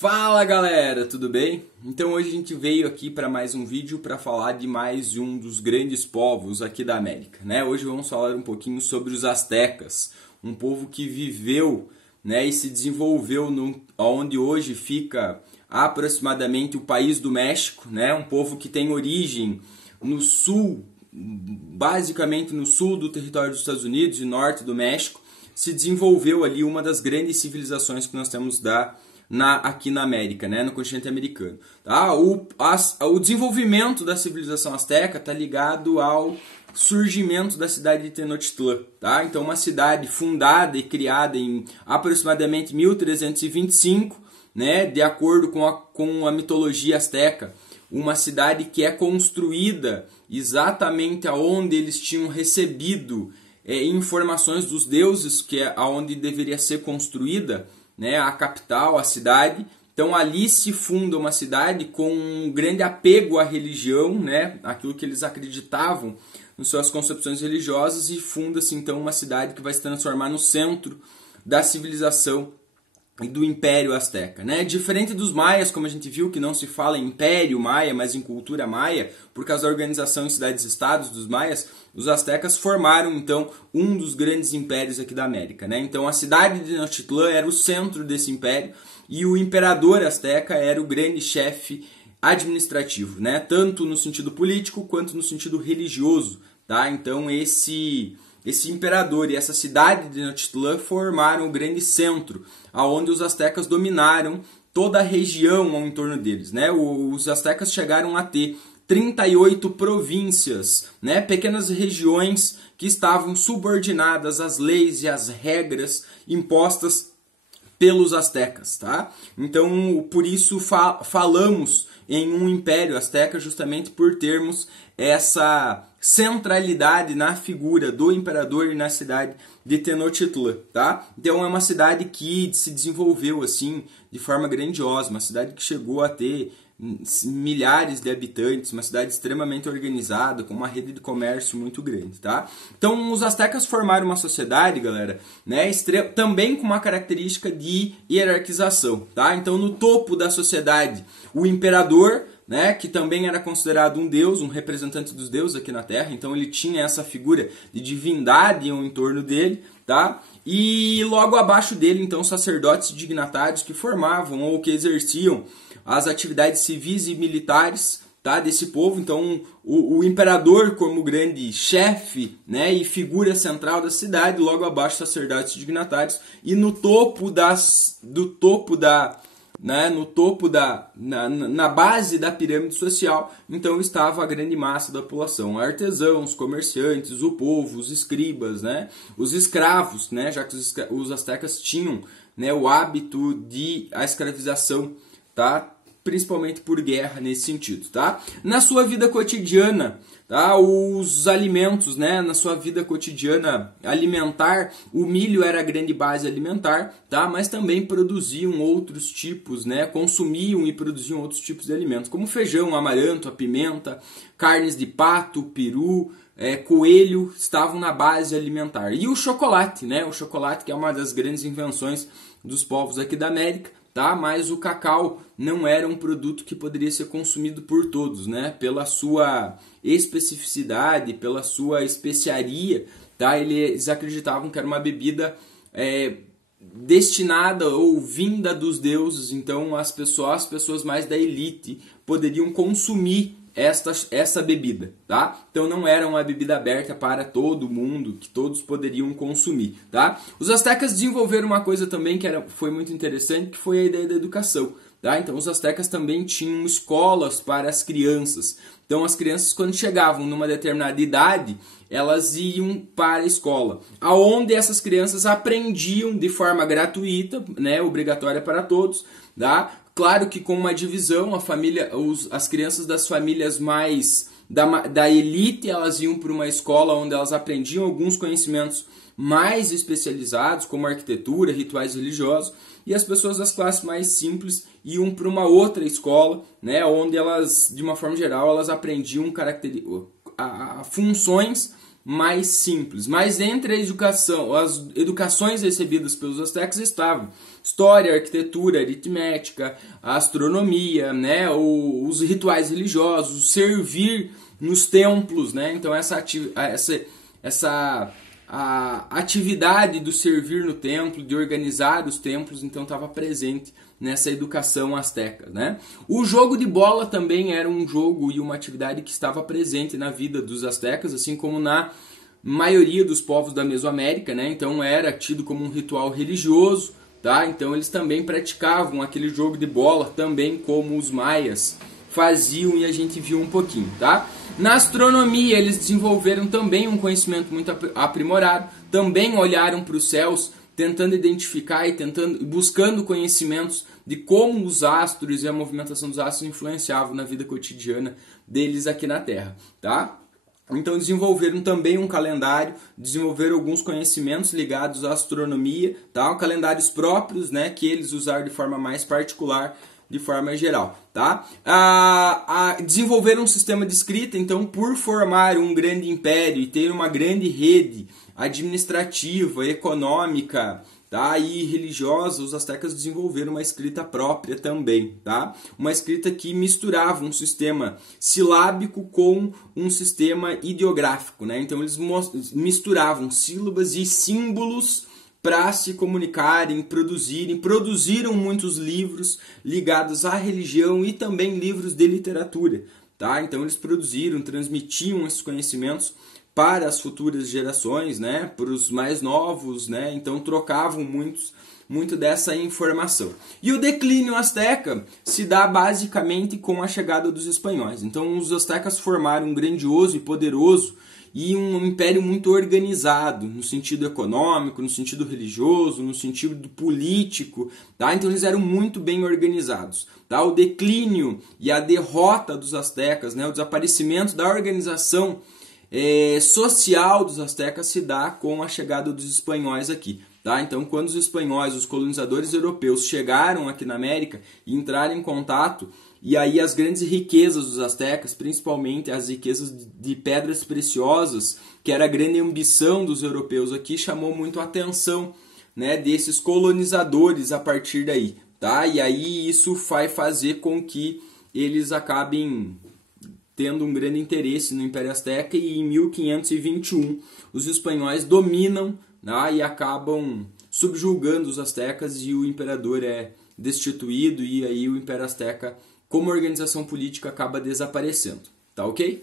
Fala galera, tudo bem? Então hoje a gente veio aqui para mais um vídeo para falar de mais um dos grandes povos aqui da América, né? Hoje vamos falar um pouquinho sobre os astecas, um povo que viveu, né, e se desenvolveu onde hoje fica aproximadamente o país do México, né? Um povo que tem origem no sul, basicamente no sul do território dos Estados Unidos e norte do México, se desenvolveu ali uma das grandes civilizações que nós temos aqui na América, né, no continente americano. Tá? O desenvolvimento da civilização asteca está ligado ao surgimento da cidade de Tenochtitlan. Tá? Então, uma cidade fundada e criada em aproximadamente 1325, né, de acordo com a mitologia asteca, uma cidade que é construída exatamente aonde eles tinham recebido informações dos deuses, que é aonde deveria ser construída, né, a capital, a cidade. Então ali se funda uma cidade com um grande apego à religião, né, aquilo que eles acreditavam nas suas concepções religiosas, e funda-se então uma cidade que vai se transformar no centro da civilização e do Império Azteca, né? Diferente dos maias, como a gente viu, que não se fala em Império Maia, mas em cultura maia, por causa da organização em cidades-estados dos maias, os astecas formaram então um dos grandes impérios aqui da América, né? Então a cidade de Tenochtitlan era o centro desse império e o imperador azteca era o grande chefe administrativo, né? Tanto no sentido político quanto no sentido religioso, tá? Então esse imperador e essa cidade de Tenochtitlan formaram o grande centro, aonde os astecas dominaram toda a região ao entorno deles, né? Os astecas chegaram a ter 38 províncias, né? Pequenas regiões que estavam subordinadas às leis e às regras impostas pelos astecas, tá? Então, por isso falamos em um império asteca, justamente por termos essa centralidade na figura do imperador e na cidade de Tenochtitlan, tá? Então é uma cidade que se desenvolveu assim de forma grandiosa, uma cidade que chegou a ter milhares de habitantes, uma cidade extremamente organizada, com uma rede de comércio muito grande, tá? Então os astecas formaram uma sociedade, galera, né, também com uma característica de hierarquização, tá? Então no topo da sociedade, o imperador, né, que também era considerado um deus, um representante dos deuses aqui na Terra, então ele tinha essa figura de divindade ao entorno dele, tá? E logo abaixo dele, então, sacerdotes e dignatários que formavam ou que exerciam as atividades civis e militares, tá, desse povo. Então o imperador como grande chefe, né, e figura central da cidade, logo abaixo sacerdotes e dignatários, e na base da pirâmide social, então estava a grande massa da população, artesãos, comerciantes, o povo, os escribas, né, os escravos, né, já que os astecas tinham, né, o hábito de a escravização, tá, principalmente por guerra nesse sentido, tá? Na sua vida cotidiana, tá? Os alimentos, né? Na sua vida cotidiana alimentar, o milho era a grande base alimentar, tá? Mas também produziam outros tipos, né? Consumiam e produziam outros tipos de alimentos, como feijão, amaranto, a pimenta, carnes de pato, peru, coelho, estavam na base alimentar. E o chocolate, né? O chocolate, que é uma das grandes invenções dos povos aqui da América, tá? Mas o cacau não era um produto que poderia ser consumido por todos, né? Pela sua especificidade, pela sua especiaria, tá? Eles acreditavam que era uma bebida destinada ou vinda dos deuses, então as pessoas mais da elite poderiam consumir essa bebida, tá? Então não era uma bebida aberta para todo mundo, que todos poderiam consumir, tá? Os astecas desenvolveram uma coisa também que foi muito interessante, que foi a ideia da educação, tá? Então os astecas também tinham escolas para as crianças. Então as crianças, quando chegavam numa determinada idade, elas iam para a escola, aonde essas crianças aprendiam de forma gratuita, né, obrigatória para todos, tá? Claro que com uma divisão, as crianças das famílias mais da elite, elas iam para uma escola onde elas aprendiam alguns conhecimentos mais especializados, como arquitetura, rituais religiosos, e as pessoas das classes mais simples iam para uma outra escola, né, onde elas, de uma forma geral, elas aprendiam funções, mais simples. Mas entre as educações recebidas pelos astecas estavam história, arquitetura, aritmética, astronomia, né, os rituais religiosos, o servir nos templos, né? Então a atividade do servir no templo, de organizar os templos, então estava presente nessa educação asteca, né? O jogo de bola também era um jogo e uma atividade que estava presente na vida dos astecas, assim como na maioria dos povos da Mesoamérica, né? Então era tido como um ritual religioso, tá? Então eles também praticavam aquele jogo de bola, também como os maias faziam e a gente viu um pouquinho, tá? Na astronomia eles desenvolveram também um conhecimento muito aprimorado, também olharam para os céus, tentando identificar e buscando conhecimentos de como os astros e a movimentação dos astros influenciavam na vida cotidiana deles aqui na Terra, tá? Então desenvolveram também um calendário, desenvolveram alguns conhecimentos ligados à astronomia, tá? Calendários próprios, né, que eles usaram de forma mais particular, de forma geral, tá? Desenvolveram um sistema de escrita, então por formar um grande império e ter uma grande rede administrativa, econômica, tá? E religiosa, os astecas desenvolveram uma escrita própria também, tá? Uma escrita que misturava um sistema silábico com um sistema ideográfico, né? Então eles misturavam sílabas e símbolos para se comunicarem, produziram muitos livros ligados à religião e também livros de literatura, tá? Então eles produziram, transmitiam esses conhecimentos para as futuras gerações, né? Para os mais novos, né? Então trocavam muito dessa informação. E o declínio asteca se dá basicamente com a chegada dos espanhóis. Então os astecas formaram um grandioso e poderoso e um império muito organizado, no sentido econômico, no sentido religioso, no sentido político, tá? Então eles eram muito bem organizados, tá? O declínio e a derrota dos astecas, né? O desaparecimento da organização social dos astecas se dá com a chegada dos espanhóis aqui, tá? Então quando os espanhóis, os colonizadores europeus chegaram aqui na América e entraram em contato, e aí as grandes riquezas dos astecas, principalmente as riquezas de pedras preciosas, que era a grande ambição dos europeus aqui, chamou muito a atenção, né, desses colonizadores a partir daí, tá? E aí isso vai fazer com que eles acabem tendo um grande interesse no Império Azteca, e em 1521 os espanhóis dominam, né, e acabam subjugando os astecas e o imperador é destituído, e aí o Império Azteca como organização política acaba desaparecendo, tá ok?